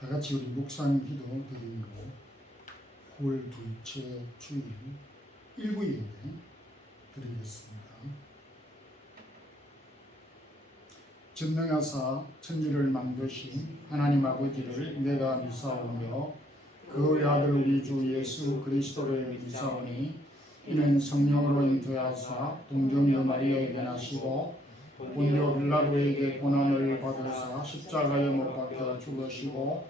다 같이 우리 묵상 기도 드리고 9월 둘째 주일 일부 예배 드리겠습니다. 전능하사 천지를 만드신 하나님 아버지를 내가 믿사오며 그 아들 우리 주 예수 그리스도를 믿사오니 이는 성령으로 잉태하사 동정녀 마리아에게 나시고 본요 빌라도에게 고난을 받으사 십자가에 못 박혀 죽으시고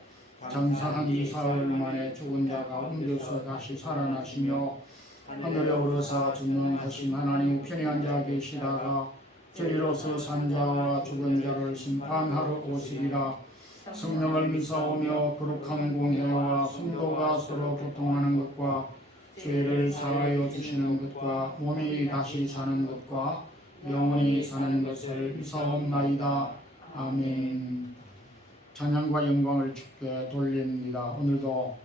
장사한 지 사흘 만에 죽은 자 가운데서 다시 살아나시며 하늘에 오르사 전능하신 하나님 편에 앉아 계시다가 저리로서 산 자와 죽은 자를 심판하러 오시리라. 성령을 믿사오며 거룩한 공회와 성도가 서로 교통하는 것과 죄를 사하여 주시는 것과 몸이 다시 사는 것과 영원히 사는 것을 믿사옵나이다. 아멘. 찬양과 영광을 주께 돌립니다. 오늘도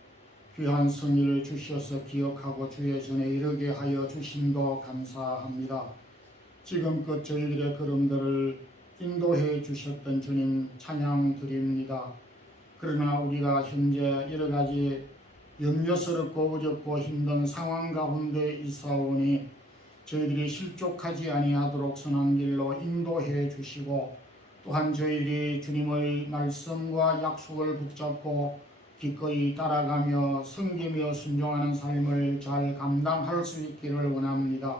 귀한 성의를 주셔서 기억하고 주의 전에 이르게 하여 주심도 감사합니다. 지금껏 저희들의 걸음들을 인도해 주셨던 주님 찬양 드립니다. 그러나 우리가 현재 여러 가지 염려스럽고 어렵고 힘든 상황 가운데 있사오니 저희들이 실족하지 아니하도록 선한 길로 인도해 주시고 또한 저희들이 주님의 말씀과 약속을 붙잡고 기꺼이 따라가며 섬기며 순종하는 삶을 잘 감당할 수 있기를 원합니다.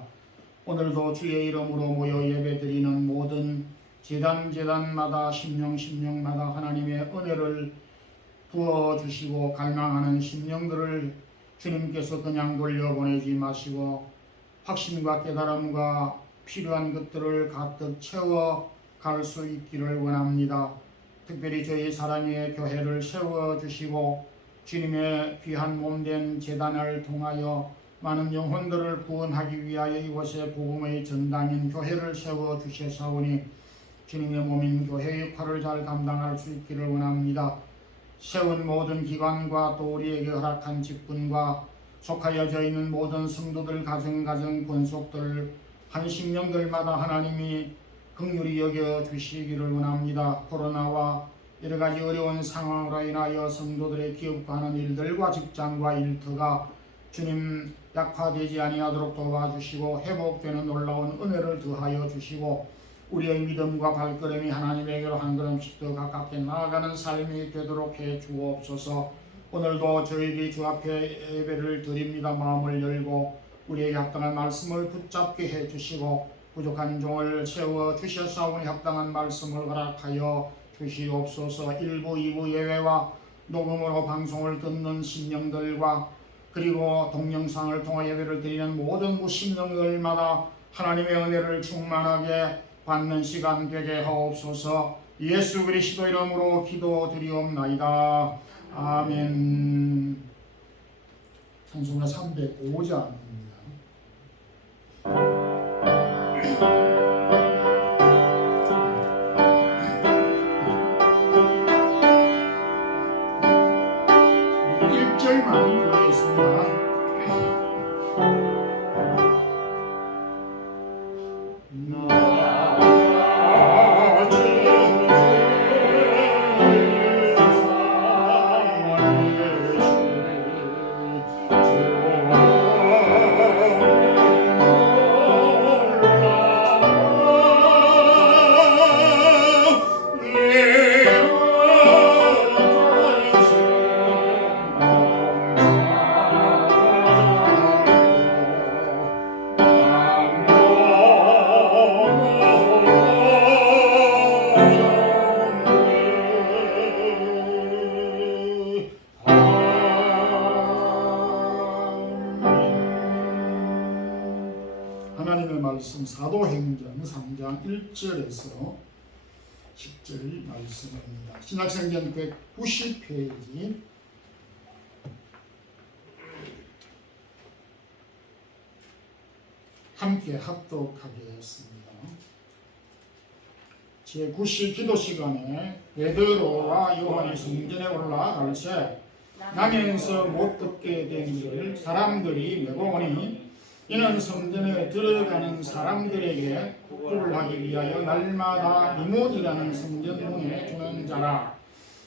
오늘도 주의 이름으로 모여 예배드리는 모든 제단마다 심령마다 하나님의 은혜를 부어주시고 갈망하는 심령들을 주님께서 그냥 돌려보내지 마시고 확신과 깨달음과 필요한 것들을 가득 채워갈 수 있기를 원합니다. 특별히 저희 사랑의 교회를 세워주시고 주님의 귀한 몸된 제단을 통하여 많은 영혼들을 구원하기 위하여 이곳에 복음의 전당인 교회를 세워주셨사오니 주님의 몸인 교회의 역할을 잘 감당할 수 있기를 원합니다. 세운 모든 기관과 또 우리에게 허락한 직분과 속하여져 있는 모든 성도들 가정 권속들 한 심령들마다 하나님이 긍휼히 여겨주시기를 원합니다. 코로나와 여러가지 어려운 상황으로 인하여 성도들의 기업하는 일들과 직장과 일터가 주님 약화되지 아니하도록 도와주시고 회복되는 놀라운 은혜를 더하여 주시고 우리의 믿음과 발걸음이 하나님에게로 한 걸음씩 더 가깝게 나아가는 삶이 되도록 해 주옵소서. 오늘도 저희들이 주 앞에 예배를 드립니다. 마음을 열고 우리에게 합당한 말씀을 붙잡게 해 주시고 부족한 종을 세워 주셨사오니 합당한 말씀을 허락하여 주시옵소서. 1부 2부 예외와 녹음으로 방송을 듣는 심령들과 그리고 동영상을 통해 예배를 드리는 모든 무심령들마다 하나님의 은혜를 충만하게 받는 시간 되게 하옵소서. 예수 그리스도 이름으로 기도드리옵나이다. 아멘. 찬송가 305장입니다. 하나님의 말씀 사도행전 3장 1절에서 10절 말씀입니다. 신약성경 190페이지 함께 합독하겠습니다. 제9시 기도 시간에 베드로와 요한이 성전에 올라갈새 나면서 못 듣게 된 일을 사람들이 메고오니 이는 성전에 들어가는 사람들에게 구불하기 위하여 날마다 리몬이라는 성전문에 주는 자라.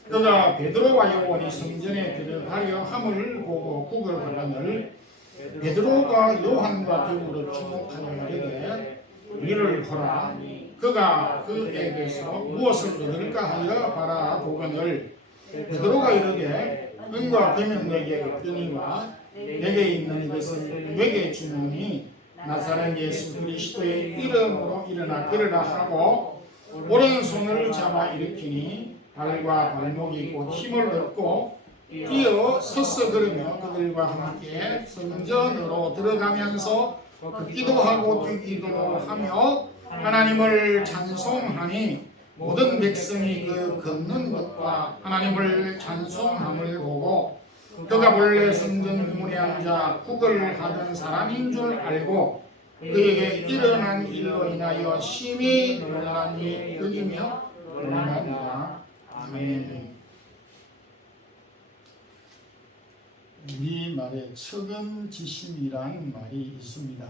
그가 베드로와 요한이 성전에 들어가려 함을 보고 구걸하거늘 베드로가 요한과 더불어 주목하여 이르되 이를 보라. 그가 그에게서 무엇을 얻을까 하여 바라보거늘 베드로가 이르되 은과 금은 내게 없더니와 내게 있는 이것을 내게 주노니 나사렛 예수 그리스도의 이름으로 일어나 걸으라 하고 오른손을 잡아 일으키니 발과 발목이 곧 힘을 얻고 뛰어 서서 걸으며 그들과 함께 성전으로 들어가면서 기도하고 뛰기도 하며 하나님을 찬송하니 모든 백성이 그 걷는 것과 하나님을 찬송함을 보고 그가 본래 성전 문에 앉아 구걸하던 사람인 줄 알고 그에게 일어난 일로 인하여 심히 놀라니 여기며 놀라니라. 아멘. 우리 말에 척은지심이라는 말이 있습니다.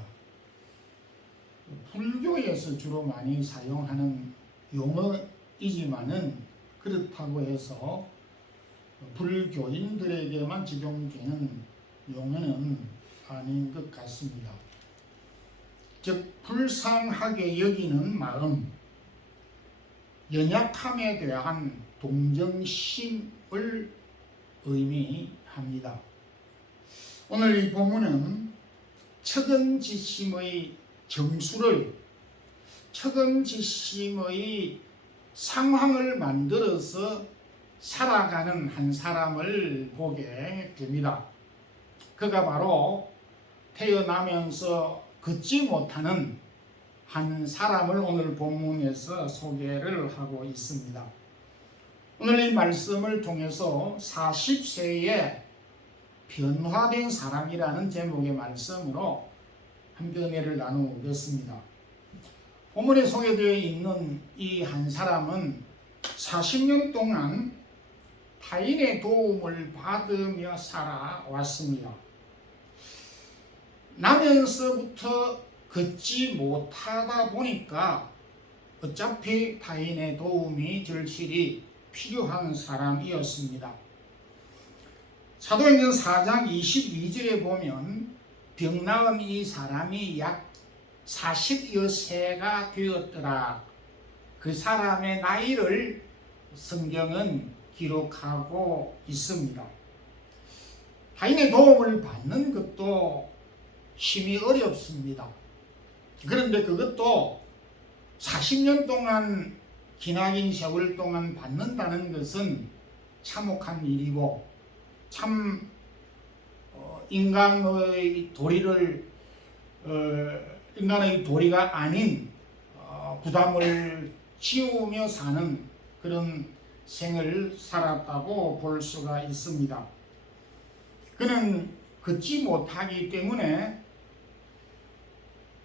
불교에서 주로 많이 사용하는 용어이지만은 그렇다고 해서 불교인들에게만 적용되는 용어는 아닌 것 같습니다. 즉 불쌍하게 여기는 마음, 연약함에 대한 동정심을 의미합니다. 오늘 이 본문은 척은지심의 정수를, 척은지심의 상황을 만들어서 살아가는 한 사람을 보게 됩니다. 그가 바로 태어나면서 걷지 못하는 한 사람을 오늘 본문에서 소개를 하고 있습니다. 오늘 이 말씀을 통해서 40세에 변화된 사람이라는 제목의 말씀으로 함께 은혜를 나누겠습니다. 본문에 소개되어 있는 이 한 사람은 40년 동안 타인의 도움을 받으며 살아왔습니다. 나면서부터 걷지 못하다 보니까 어차피 타인의 도움이 절실히 필요한 사람이었습니다. 사도행전 4장 22절에 보면 병 나은 이 사람이 약 40여 세가 되었더라. 그 사람의 나이를 성경은 기록하고 있습니다. 타인의 도움을 받는 것도 힘이 어렵습니다. 그런데 그것도 40년 동안 기나긴 세월 동안 받는다는 것은 참혹한 일이고 참 인간의 도리가 아닌 부담을 지우며 사는 그런 생을 살았다고 볼 수가 있습니다. 그는 걷지 못하기 때문에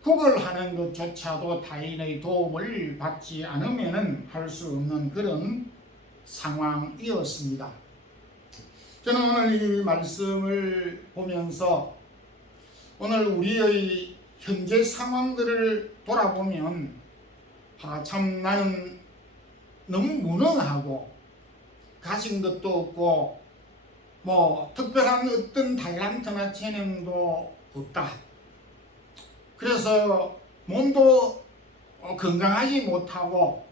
구걸하는 것조차도 타인의 도움을 받지 않으면 할 수 없는 그런 상황이었습니다. 저는 오늘 이 말씀을 보면서 오늘 우리의 현재 상황들을 돌아보면 참 나는 너무 무능하고 가진 것도 없고 특별한 어떤 달란트나 재능도 없다. 그래서 몸도 건강하지 못하고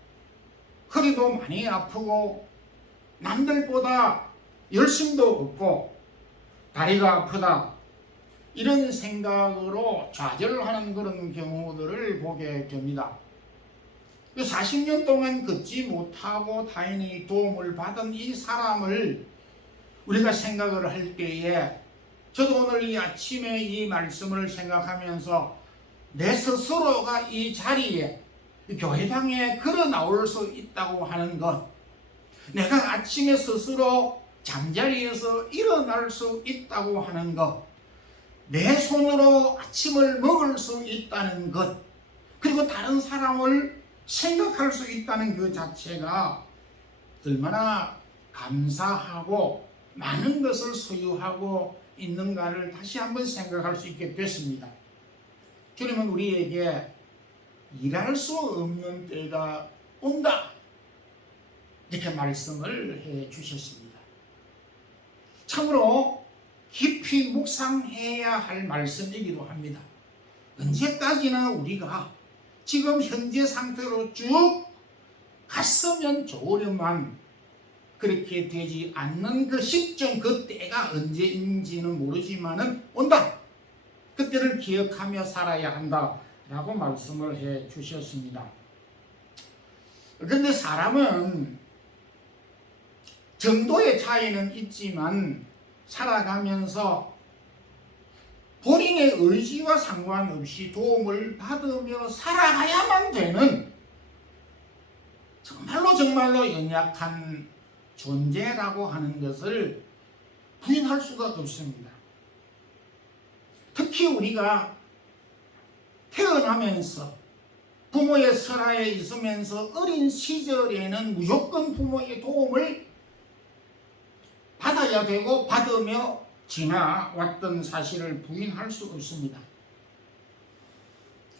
허리도 많이 아프고 남들보다 열심도 없고 다리가 아프다. 이런 생각으로 좌절하는 그런 경우들을 보게 됩니다. 40년 동안 걷지 못하고 타인의 도움을 받은 이 사람을 우리가 생각을 할 때에 저도 오늘 이 아침에 이 말씀을 생각하면서 내 스스로가 이 자리에 교회당에 걸어 나올 수 있다고 하는 것, 내가 아침에 스스로 잠자리에서 일어날 수 있다고 하는 것, 내 손으로 아침을 먹을 수 있다는 것, 그리고 다른 사람을 생각할 수 있다는 그 자체가 얼마나 감사하고 많은 것을 소유하고 있는가를 다시 한번 생각할 수 있게 됐습니다. 주님은 우리에게 일할 수 없는 때가 온다. 이렇게 말씀을 해 주셨습니다. 참으로 깊이 묵상해야 할 말씀이기도 합니다. 언제까지나 우리가 지금 현재 상태로 쭉 갔으면 좋으련만 그렇게 되지 않는 그 시점, 그 때가 언제인지는 모르지만은 온다. 그때를 기억하며 살아야 한다라고 말씀을 해 주셨습니다. 그런데 사람은 정도의 차이는 있지만 살아가면서 본인의 의지와 상관없이 도움을 받으며 살아가야만 되는 정말로 연약한 존재라고 하는 것을 부인할 수가 없습니다. 특히 우리가 태어나면서 부모의 설하에 있으면서 어린 시절에는 무조건 부모의 도움을 받아야 되고 받으며 지나왔던 사실을 부인할 수 없습니다.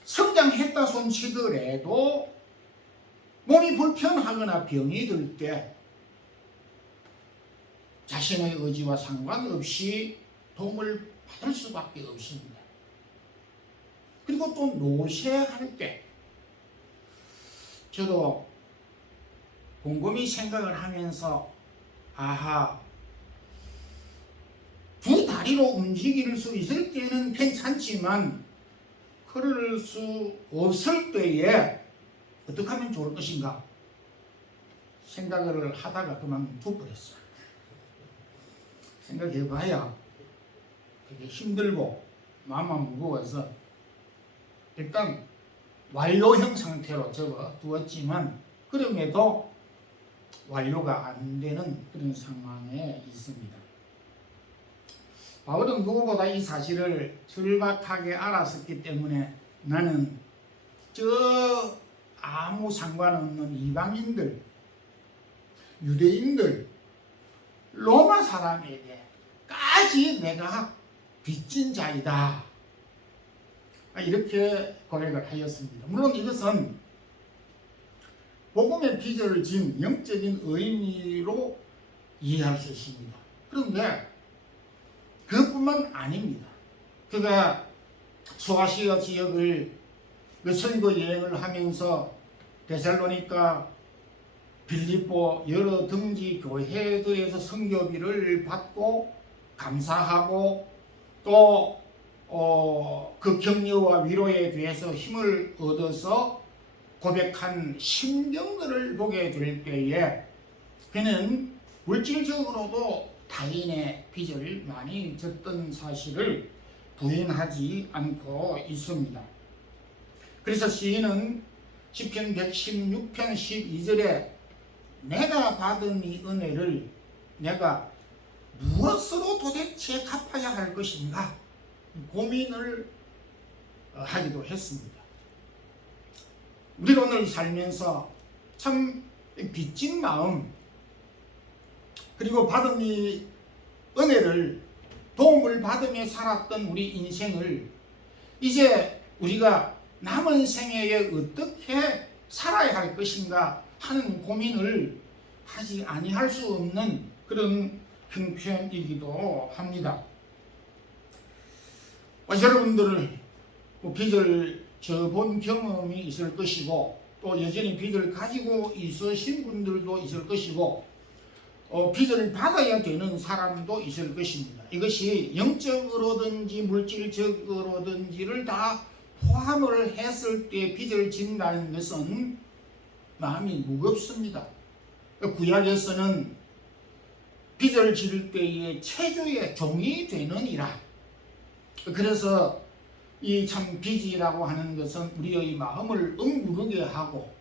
성장했다 손치더라도 몸이 불편하거나 병이 들 때 자신의 의지와 상관없이 도움을 받을 수밖에 없습니다. 그리고 또 노쇠할 때 저도 곰곰이 생각을 하면서 두 다리로 움직일 수 있을 때는 괜찮지만 그럴 수 없을 때에 어떻게 하면 좋을 것인가 생각을 하다가 그만둬버렸어요. 생각해봐야 되게 힘들고 마음만 무거워서 일단 완료형 상태로 접어두었지만 그럼에도 완료가 안 되는 그런 상황에 있습니다. 바울은 누구보다 이 사실을 절박하게 알았었기 때문에 나는 아무 상관없는 이방인들, 유대인들, 로마 사람에게까지 내가 빚진 자이다. 이렇게 고백을 하였습니다. 물론 이것은 복음의 빚을 진 영적인 의미로 이해할 수 있습니다. 그런데 그것뿐만 아닙니다. 그가 소아시아 지역을 선교 여행을 하면서 데살로니가, 빌립보 여러 등지 교회들에서 선교비를 받고 감사하고 또 그 격려와 위로에 대해서 힘을 얻어서 고백한 심정들을 보게 될 때에 그는 물질적으로도 타인의 빚을 많이 졌던 사실을 부인하지 않고 있습니다. 그래서 시인은 시편 116편 12절에 내가 받은 이 은혜를 내가 무엇으로 도대체 갚아야 할 것인가 고민을 하기도 했습니다. 우리가 오늘 살면서 참 빚진 마음 그리고 받은 이 은혜를 도움을 받으며 살았던 우리 인생을 이제 우리가 남은 생애에 어떻게 살아야 할 것인가 하는 고민을 하지 아니할 수 없는 그런 형편이기도 합니다. 여러분들은 빚을 져본 경험이 있을 것이고 또 여전히 빚을 가지고 있으신 분들도 있을 것이고 빚을 받아야 되는 사람도 있을 것입니다. 이것이 영적으로든지 물질적으로든지를 다 포함을 했을 때 빚을 진다는 것은 마음이 무겁습니다. 구약에서는 빚을 지을 때에 체주의 종이 되느니라. 그래서 이 참 빚이라고 하는 것은 우리의 마음을 억누르게 하고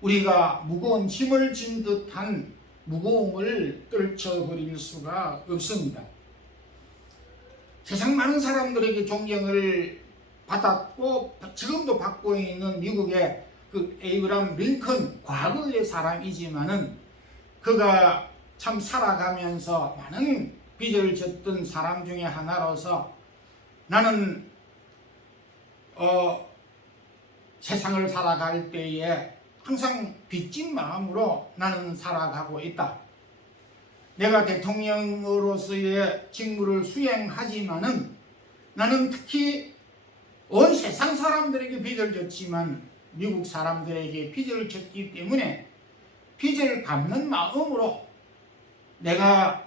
우리가 무거운 짐을 진 듯한 무거움을 떨쳐버릴 수가 없습니다. 세상 많은 사람들에게 존경을 받았고 지금도 받고 있는 미국의 그 에이브람 링컨 과거의 사람이지만은 그가 참 살아가면서 많은 빚을 졌던 사람 중에 하나로서 나는 세상을 살아갈 때에 항상 빚진 마음으로 나는 살아가고 있다. 내가 대통령으로서의 직무를 수행하지만은 나는 특히 온 세상 사람들에게 빚을 졌지만 미국 사람들에게 빚을 졌기 때문에 빚을 갚는 마음으로 내가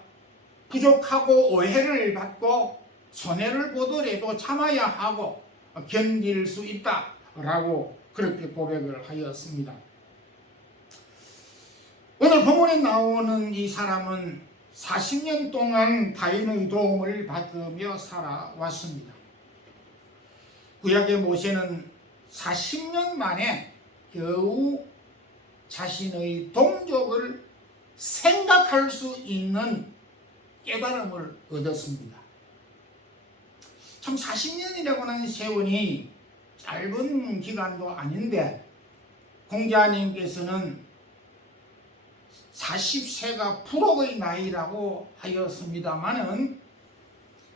부족하고 오해를 받고 손해를 보더라도 참아야 하고 견딜 수 있다라고 그렇게 고백을 하였습니다. 오늘 본문에 나오는 이 사람은 40년 동안 타인의 도움을 받으며 살아왔습니다. 구약의 모세는 40년 만에 겨우 자신의 동족을 생각할 수 있는 깨달음을 얻었습니다. 참 40년이라고 하는 세월이 짧은 기간도 아닌데 공자님께서는 40세가 불혹의 나이라고 하였습니다마는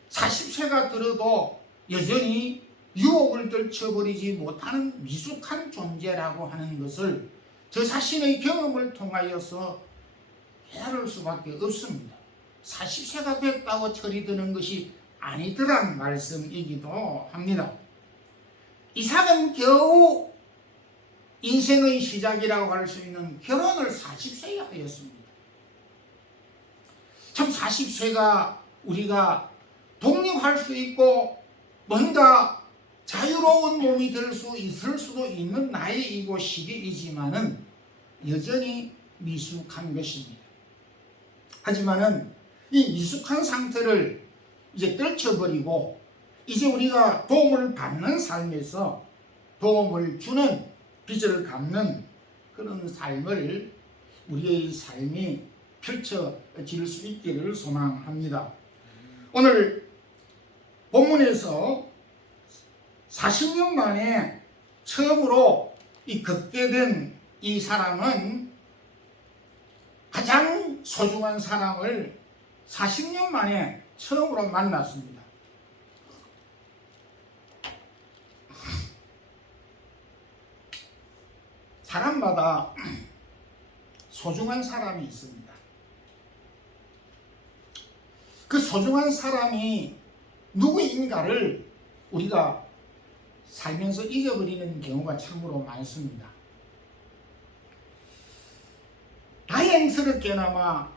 40세가 들어도 여전히 유혹을 떨쳐버리지 못하는 미숙한 존재라고 하는 것을 저 자신의 경험을 통하여서 깨달을 수밖에 없습니다. 40세가 됐다고 철이 드는 것이 아니더란 말씀이기도 합니다. 이삭은 겨우 인생의 시작이라고 할 수 있는 결혼을 40세에 하였습니다. 참 40세가 우리가 독립할 수 있고 뭔가 자유로운 몸이 될 수 있을 수도 있는 나이이고 시기이지만은 여전히 미숙한 것입니다. 하지만은 이 미숙한 상태를 이제 떨쳐버리고 이제 우리가 도움을 받는 삶에서 도움을 주는 빚을 갚는 그런 삶을 우리의 삶이 펼쳐질 수 있기를 소망합니다. 오늘 본문에서 40년 만에 처음으로 걷게 된 이 사람은 가장 소중한 사람을 40년 만에 처음으로 만났습니다. 사람마다 소중한 사람이 있습니다. 그 소중한 사람이 누구인가를 우리가 살면서 잊어버리는 경우가 참으로 많습니다. 다행스럽게나마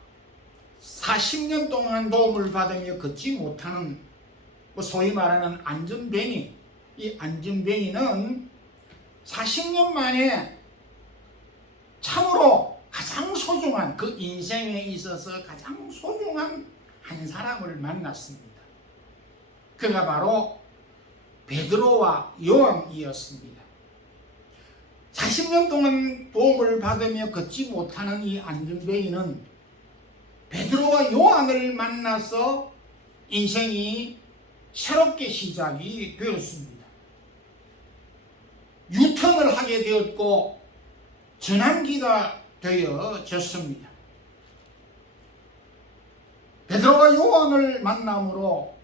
40년 동안 도움을 받으며 걷지 못하는 소위 말하는 안전뱅이, 이 안전뱅이는 40년 만에 참으로 가장 소중한 그 인생에 있어서 가장 소중한 한 사람을 만났습니다. 그가 바로 베드로와 요한이었습니다. 40년 동안 도움을 받으며 걷지 못하는 이 안전뱅이는 베드로와 요한을 만나서 인생이 새롭게 시작이 되었습니다. 유턴을 하게 되었고 전환기가 되어졌습니다. 베드로와 요한을 만남으로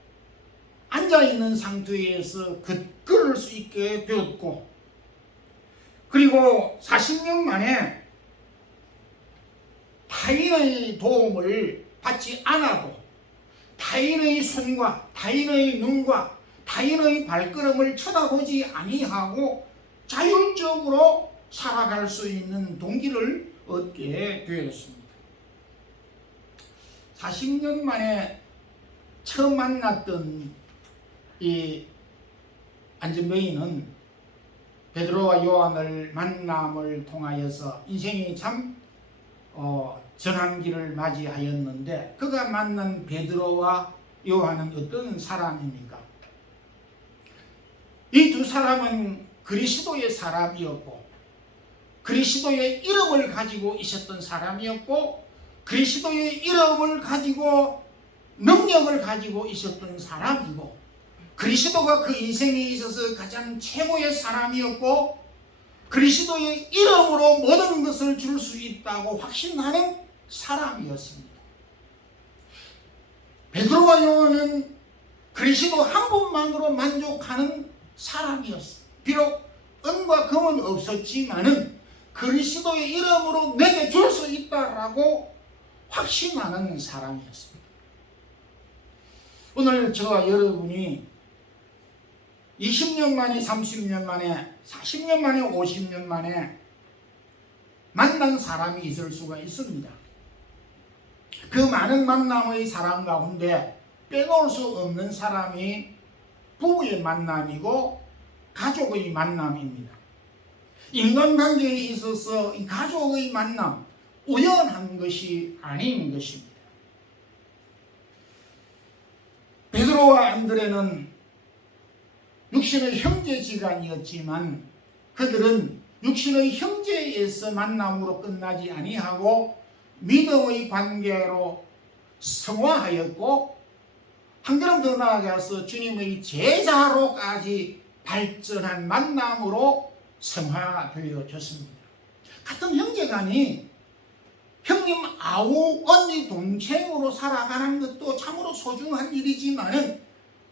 앉아있는 상태에서 걸을 수 있게 되었고 그리고 40년 만에 타인의 도움을 받지 않아도 타인의 손과 타인의 눈과 타인의 발걸음을 쳐다보지 아니하고 자율적으로 살아갈 수 있는 동기를 얻게 되었습니다. 40년 만에 처음 만났던 이 안전뱅이는 베드로와 요한을 만남을 통하여서 인생이 참 전환기를 맞이하였는데 그가 만난 베드로와 요한은 어떤 사람입니까? 이 두 사람은 그리스도의 사람이었고 그리스도의 이름을 가지고 있었던 사람이었고 그리스도의 이름을 가지고 능력을 가지고 있었던 사람이고 그리스도가 그 인생에 있어서 가장 최고의 사람이었고 그리스도의 이름으로 모든 것을 줄 수 있다고 확신하는 사람이었습니다. 베드로와 요한은 그리스도 한 분만으로 만족하는 사람이었습니다. 비록 은과 금은 없었지만은 그리스도의 이름으로 내게 줄 수 있다라고 확신하는 사람이었습니다. 오늘 저와 여러분이 20년 만에, 30년 만에, 40년 만에, 50년 만에 만난 사람이 있을 수가 있습니다. 그 많은 만남의 사람 가운데 빼놓을 수 없는 사람이 부부의 만남이고 가족의 만남입니다. 인간관계에 있어서 이 가족의 만남, 우연한 것이 아닌 것입니다. 베드로와 안드레는 육신의 형제지간이었지만 그들은 육신의 형제에서 만남으로 끝나지 아니하고 믿음의 관계로 성화하였고 한 걸음 더 나아가서 주님의 제자로까지 발전한 만남으로 성화되어졌습니다. 같은 형제간이 형님, 아우, 언니, 동생으로 살아가는 것도 참으로 소중한 일이지만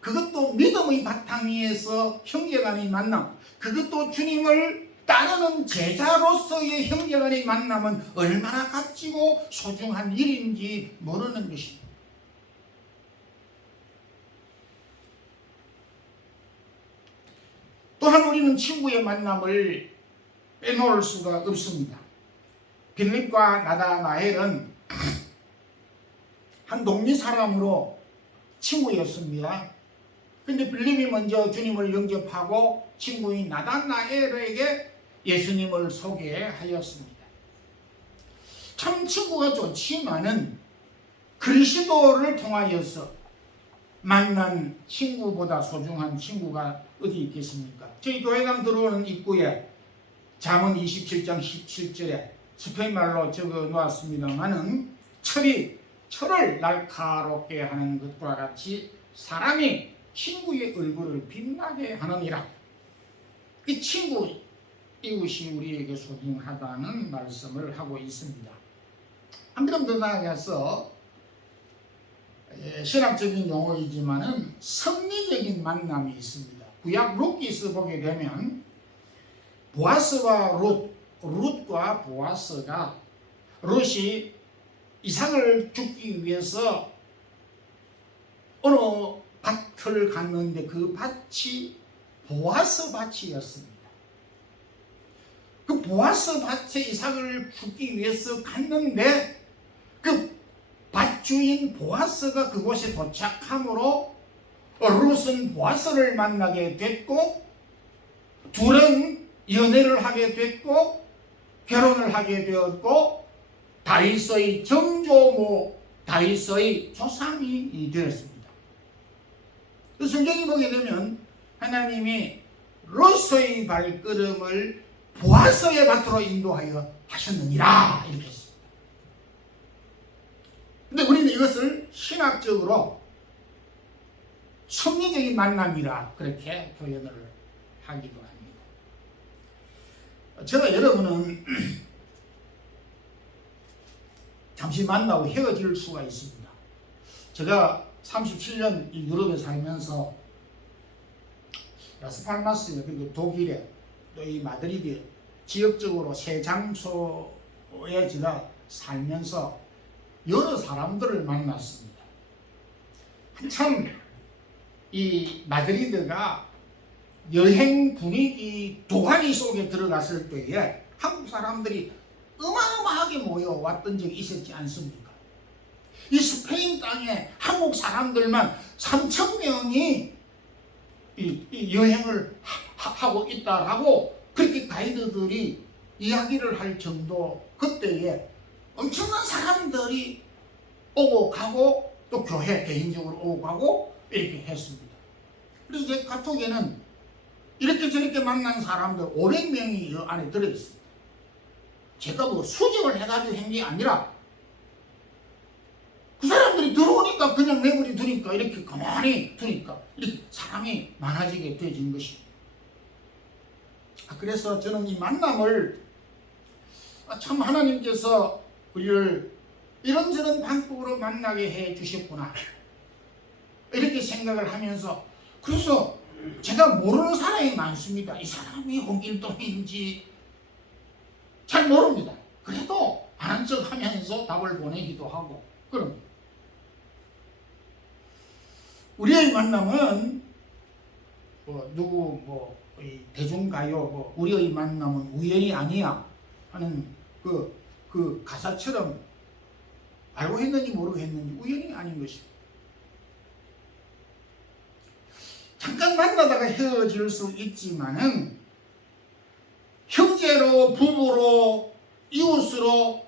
그것도 믿음의 바탕 위에서 형제간의 만남, 그것도 주님을 따르는 제자로서의 형제간의 만남은 얼마나 값지고 소중한 일인지 모르는 것입니다. 또한 우리는 친구의 만남을 빼놓을 수가 없습니다. 빌립과 나다나엘은 한 동리 사람으로 친구였습니다. 근데 빌립이 먼저 주님을 영접하고 친구인 나다나엘에게 예수님을 소개하였습니다. 참 친구가 좋지만은 그리스도를 통하여서 만난 친구보다 소중한 친구가 어디 있겠습니까? 저희 교회당 들어오는 입구에 잠언 27장 17절에 스페인 말로 적어 놓았습니다만은 철을 날카롭게 하는 것과 같이 사람이 친구의 얼굴을 빛나게 하느니라. 이 친구, 이웃이 우리에게 소중하다는 말씀을 하고 있습니다. 한 걸음 더 나아가서 신학적인 용어이지만은 섭리적인 만남이 있습니다. 구약 룻기서 보게 되면 보아스와 룻과 보아스가 룻이 이삭을 죽기 위해서 어느 밭을 갔는데 그 밭이 보아스 밭이었습니다. 그 보아스 밭에 이삭을 죽기 위해서 갔는데 그 밭주인 보아스가 그곳에 도착함으로 룻은 보아스를 만나게 됐고 둘은 연애를 하게 됐고 결혼을 하게 되었고 다윗의 정조모 다윗의 조상이 되었습니다. 성경이 보게 되면 하나님이 룻의 발걸음을 보아스의 밭으로 인도하여 하셨느니라 이렇게 했습니다. 근데 우리는 이것을 신학적으로 섭리적인 만남이라 그렇게 표현을 하기도 합니다. 제가 여러분은 잠시 만나고 헤어질 수가 있습니다. 제가 37년 유럽에 살면서 라스팔마스 그리고 독일에 또 이 마드리드 지역적으로 세 장소에 제가 살면서 여러 사람들을 만났습니다. 한참 이 마드리드가 여행 분위기 도가니 속에 들어갔을 때에 한국 사람들이 어마어마하게 모여왔던 적이 있었지 않습니까? 이 스페인 땅에 한국 사람들만 3,000명이 이 여행을 하고 있다라고 그렇게 가이드들이 이야기를 할 정도 그때에 엄청난 사람들이 오고 가고 또 교회 개인적으로 오고 가고 이렇게 했습니다. 그래서 제 카톡에는 이렇게 저렇게 만난 사람들 500명이 이 안에 들어있습니다. 제가 뭐 수집을 해가지고 한 게 아니라 그 사람들이 들어오니까 그냥 내버려 두니까 이렇게 가만히 두니까 이렇게 사람이 많아지게 되어진 것입니다. 그래서 저는 이 만남을 참 하나님께서 우리를 이런저런 방법으로 만나게 해 주셨구나 이렇게 생각을 하면서 그래서 제가 모르는 사람이 많습니다. 이 사람이 홍길동인지 잘 모릅니다. 그래도 아는 척 하면서 답을 보내기도 하고 그럼 우리의 만남은 대중가요 우리의 만남은 우연이 아니야 하는 그 가사처럼 알고 했는지 모르고 했는지 우연이 아닌 것입니다. 잠깐 만나다가 헤어질 수 있지만은 형제로 부부로 이웃으로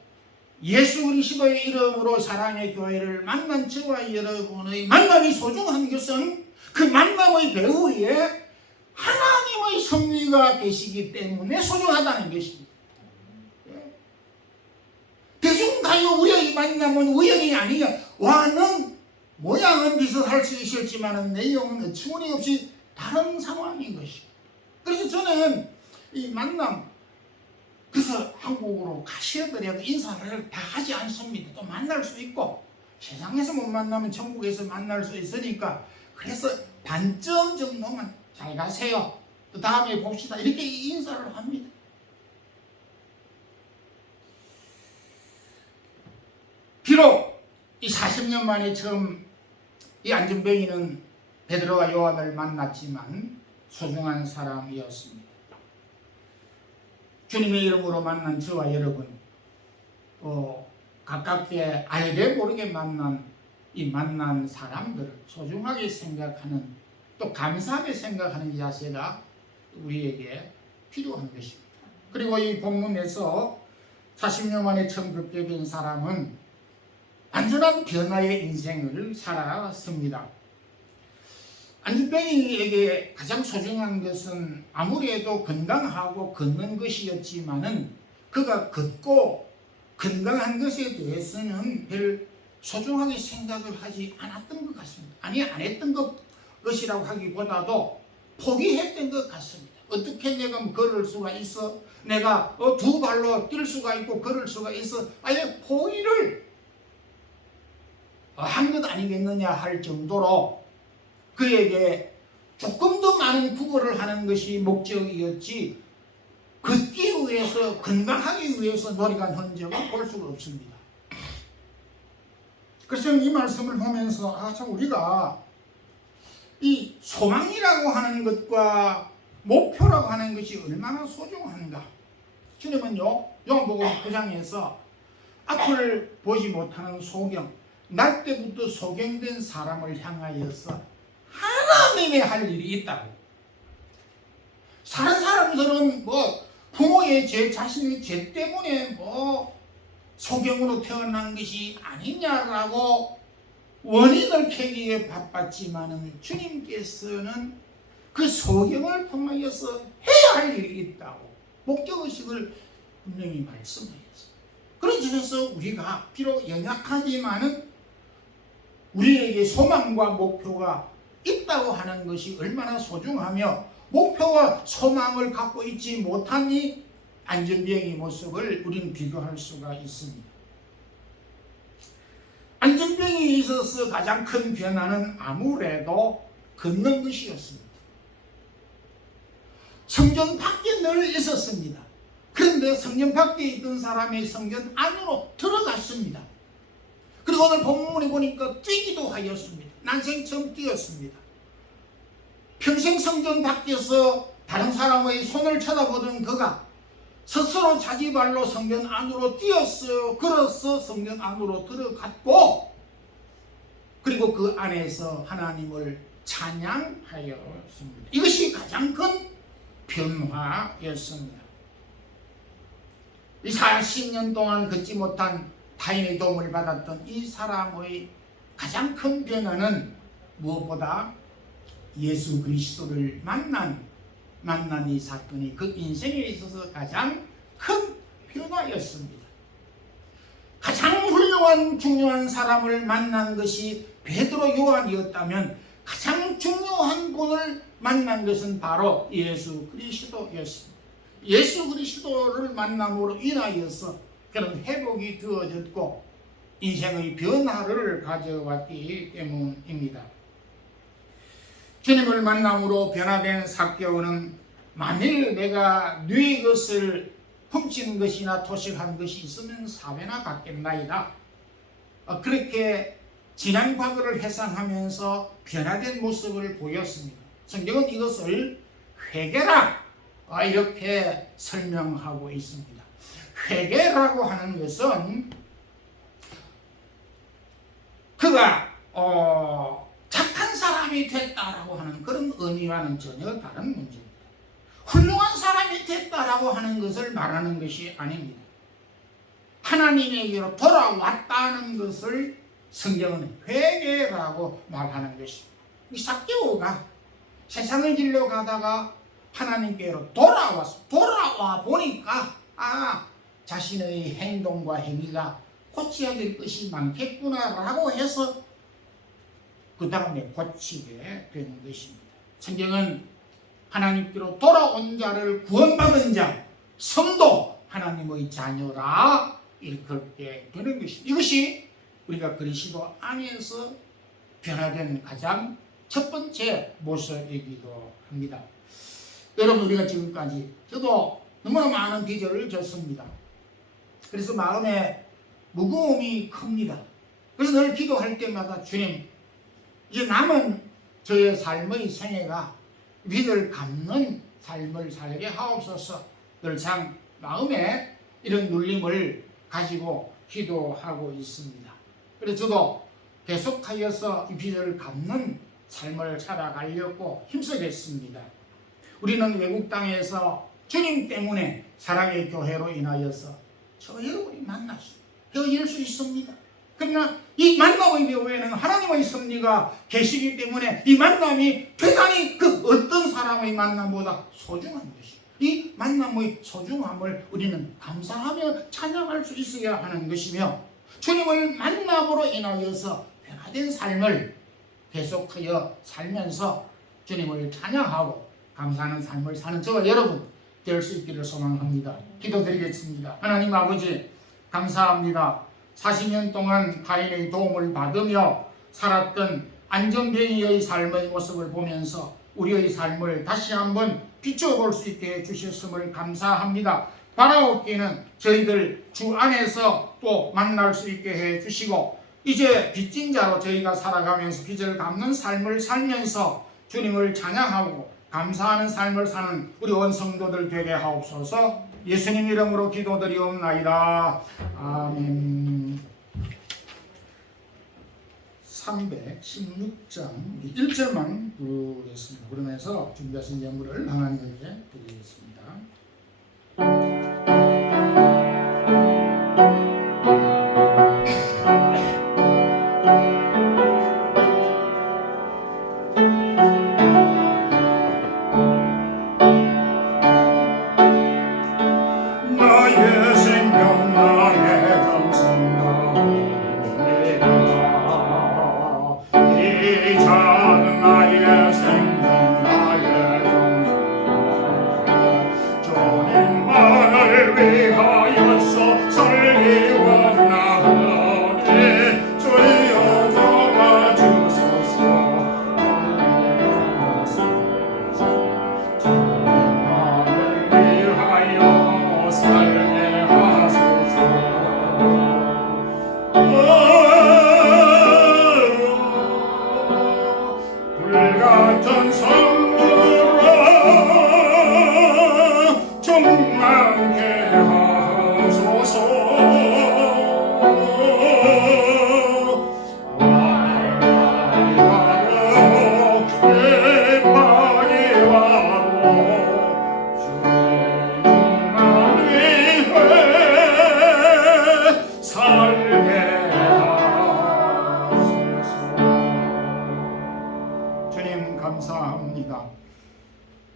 예수 그리스도의 이름으로 사랑의 교회를 만난 저와 여러분의 만남이 소중한 것은 그 만남의 배후에 하나님의 섭리가 계시기 때문에 소중하다는 것입니다. 대중가요 우리의 만남은 우연이 아니야. 와는 모양은 비슷할 수 있을지만 내용은 어처구니없이 다른 상황인 것이고 그래서 저는 이 만남 그래서 한국으로 가셔더라도 인사를 다 하지 않습니다. 또 만날 수 있고 세상에서 못 만나면 천국에서 만날 수 있으니까 그래서 반점 정도만 잘 가세요. 또 다음에 봅시다. 이렇게 인사를 합니다. 비록 이 40년 만에 처음 이 안전뱅이는 베드로와 요한을 만났지만 소중한 사람이었습니다. 주님의 이름으로 만난 저와 여러분 가깝게 알게 모르게 만난 사람들을 소중하게 생각하는 또 감사하게 생각하는 자세가 우리에게 필요한 것입니다. 그리고 이 본문에서 40년 만에 처음 뵙게 된 사람은 완전한 변화의 인생을 살아왔습니다. 안전뱅이에게 가장 소중한 것은 아무래도 건강하고 걷는 것이었지만은 그가 걷고 건강한 것에 대해서는 별 소중하게 생각을 하지 않았던 것 같습니다. 아니 안 했던 것이라고 하기보다도 포기했던 것 같습니다. 어떻게 내가 걸을 수가 있어? 내가 두 발로 뛸 수가 있고 걸을 수가 있어? 아예 포기를 한 것 아니겠느냐 할 정도로 그에게 조금 더 많은 구걸을 하는 것이 목적이었지 걷기 위해서 건강하기 위해서 노력한 흔적은 볼 수가 없습니다. 그래서 이 말씀을 보면서 참 우리가 이 소망이라고 하는 것과 목표라고 하는 것이 얼마나 소중한가. 주님은요 요한복음 9장에서 앞을 보지 못하는 소경 날 때부터 소경된 사람을 향하여서 하나님의 할 일이 있다고. 다른 사람들은 부모의 자신의 죄 때문에 소경으로 태어난 것이 아니냐라고 원인을 캐기에 바빴지만은 주님께서는 그 소경을 통하여서 해야 할 일이 있다고 목적의식을 분명히 말씀하셨어요. 그런 점에서 우리가 비록 연약하지만은 우리에게 소망과 목표가 있다고 하는 것이 얼마나 소중하며 목표와 소망을 갖고 있지 못한 이 안전병의 모습을 우리는 비교할 수가 있습니다. 안전병에 있어서 가장 큰 변화는 아무래도 걷는 것이었습니다. 성전 밖에 늘 있었습니다. 그런데 성전 밖에 있던 사람이 성전 안으로 들어갔습니다. 그리고 오늘 본문에 보니까 뛰기도 하였습니다. 난생 처음 뛰었습니다. 평생 성전 밖에서 다른 사람의 손을 쳐다보던 그가 스스로 자기 발로 성전 안으로 뛰었어요. 걸어서 성전 안으로 들어갔고 그리고 그 안에서 하나님을 찬양하였습니다. 이것이 가장 큰 변화였습니다. 이 40년 동안 걷지 못한 타인의 도움을 받았던 이 사람의 가장 큰 변화는 무엇보다 예수 그리스도를 만난 이 사건이 그 인생에 있어서 가장 큰 변화였습니다. 가장 훌륭한 중요한 사람을 만난 것이 베드로 요한이었다면 가장 중요한 분을 만난 것은 바로 예수 그리스도였습니다. 예수 그리스도를 만남으로 인하여서 그런 회복이 되어졌고 인생의 변화를 가져왔기 때문입니다. 주님을 만남으로 변화된 삭개오는 만일 내가 네 것을 훔친 것이나 토식한 것이 있으면 사회나 갖겠나이다. 그렇게 지난 과거를 회상하면서 변화된 모습을 보였습니다. 성경은 이것을 회개라 이렇게 설명하고 있습니다. 회개라고 하는 것은 그가 착한 사람이 됐다라고 하는 그런 의미와는 전혀 다른 문제입니다. 훌륭한 사람이 됐다라고 하는 것을 말하는 것이 아닙니다. 하나님에게로 돌아왔다는 것을 성경은 회개라고 말하는 것입니다. 이 삭개오가 세상을 길러 가다가 하나님께로 돌아와 보니까 자신의 행동과 행위가 고쳐야 될 것이 많겠구나라고 해서 그 다음에 고치게 되는 것입니다. 성경은 하나님께로 돌아온 자를 구원받은 자, 성도, 하나님의 자녀라 이렇게 되는 것입니다. 이것이 우리가 그리스도 안에서 변화된 가장 첫 번째 모습이기도 합니다. 여러분, 우리가 지금까지 저도 너무나 많은 비전을 졌습니다. 그래서 마음에 무거움이 큽니다. 그래서 늘 기도할 때마다 주님, 이제 남은 저의 삶의 생애가 빚을 갚는 삶을 살게 하옵소서. 늘상 마음에 이런 눌림을 가지고 기도하고 있습니다. 그래서 저도 계속하여서 이 빚을 갚는 삶을 살아가려고 힘쓰겠습니다. 우리는 외국 땅에서 주님 때문에 사랑의 교회로 인하여서 저 여러분이 만났어요. 헤어질 수 있습니다. 그러나 이 만남의 교회에는 하나님의 섭리가 계시기 때문에 이 만남이 대단히 그 어떤 사람의 만남보다 소중한 것이에요. 이 만남의 소중함을 우리는 감사하며 찬양할 수 있어야 하는 것이며, 주님을 만남으로 인하여서 변화된 삶을 계속하여 살면서 주님을 찬양하고 감사하는 삶을 사는 저와 여러분 될 수 있기를 소망합니다. 기도드리겠습니다. 하나님 아버지, 감사합니다. 40년 동안 타인의 도움을 받으며 살았던 안전뱅이의 삶의 모습을 보면서 우리의 삶을 다시 한번 비춰볼 수 있게 해주셨음을 감사합니다. 바라옵기는 저희들 주 안에서 또 만날 수 있게 해주시고, 이제 빚진 자로 저희가 살아가면서 빚을 갚는 삶을 살면서 주님을 찬양하고 감사하는 삶을 사는 우리 온 성도들 되게 하옵소서. 예수님 이름으로 기도드리옵나이다. 아멘. 316장 1절만 부르겠습니다. 그러면서 준비하신 예물을 하나님에게 드리겠습니다.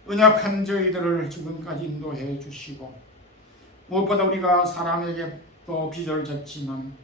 연약한 저희들을 지금까지 인도해 주시고, 무엇보다 우리가 사람에게 또 빚을 졌지만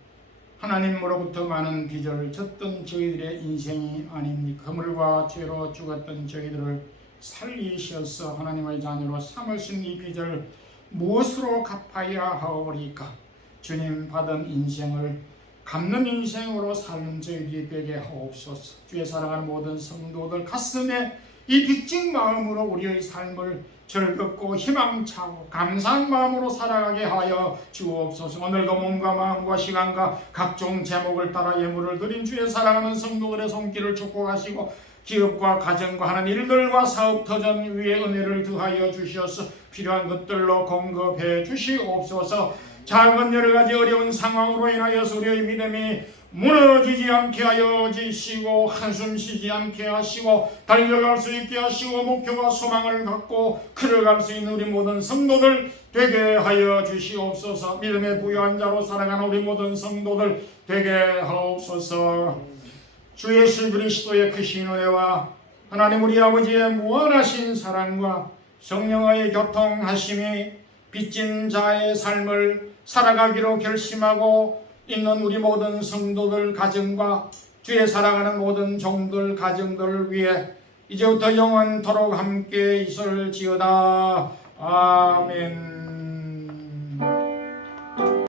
하나님으로부터 많은 빚을 졌던 저희들의 인생이 아닙니까? 허물과 죄로 죽었던 저희들을 살리셔서 하나님의 자녀로 삼으신 이 빚을 무엇으로 갚아야 하오리까? 주님 받은 인생을 갚는 인생으로 사는 저희들이 되게 하옵소서. 주의 사랑하는 모든 성도들 가슴에 이 빚진 마음으로 우리의 삶을 즐겁고 희망차고 감사한 마음으로 살아가게 하여 주옵소서. 오늘도 몸과 마음과 시간과 각종 제목을 따라 예물을 드린 주의 사랑하는 성도들의 손길을 축복하시고 기업과 가정과 하는 일들과 사업 터전 위에 은혜를 더하여 주시어서 필요한 것들로 공급해 주시옵소서. 작은 여러 가지 어려운 상황으로 인하여서 우리의 믿음이 무너지지 않게 하여 주시고 한숨 쉬지 않게 하시고 달려갈 수 있게 하시고 목표와 소망을 갖고 걸어갈 수 있는 우리 모든 성도들 되게 하여 주시옵소서. 믿음의 부유한 자로 살아가는 우리 모든 성도들 되게 하옵소서. 주 예수 그리스도의 크신 은혜와 하나님 우리 아버지의 무한하신 사랑과 성령의 교통하심이 빚진 자의 삶을 살아가기로 결심하고 있는 우리 모든 성도들 가정과 주의 사랑하는 모든 종들 가정들을 위해 이제부터 영원토록 함께 있을지어다. 아멘.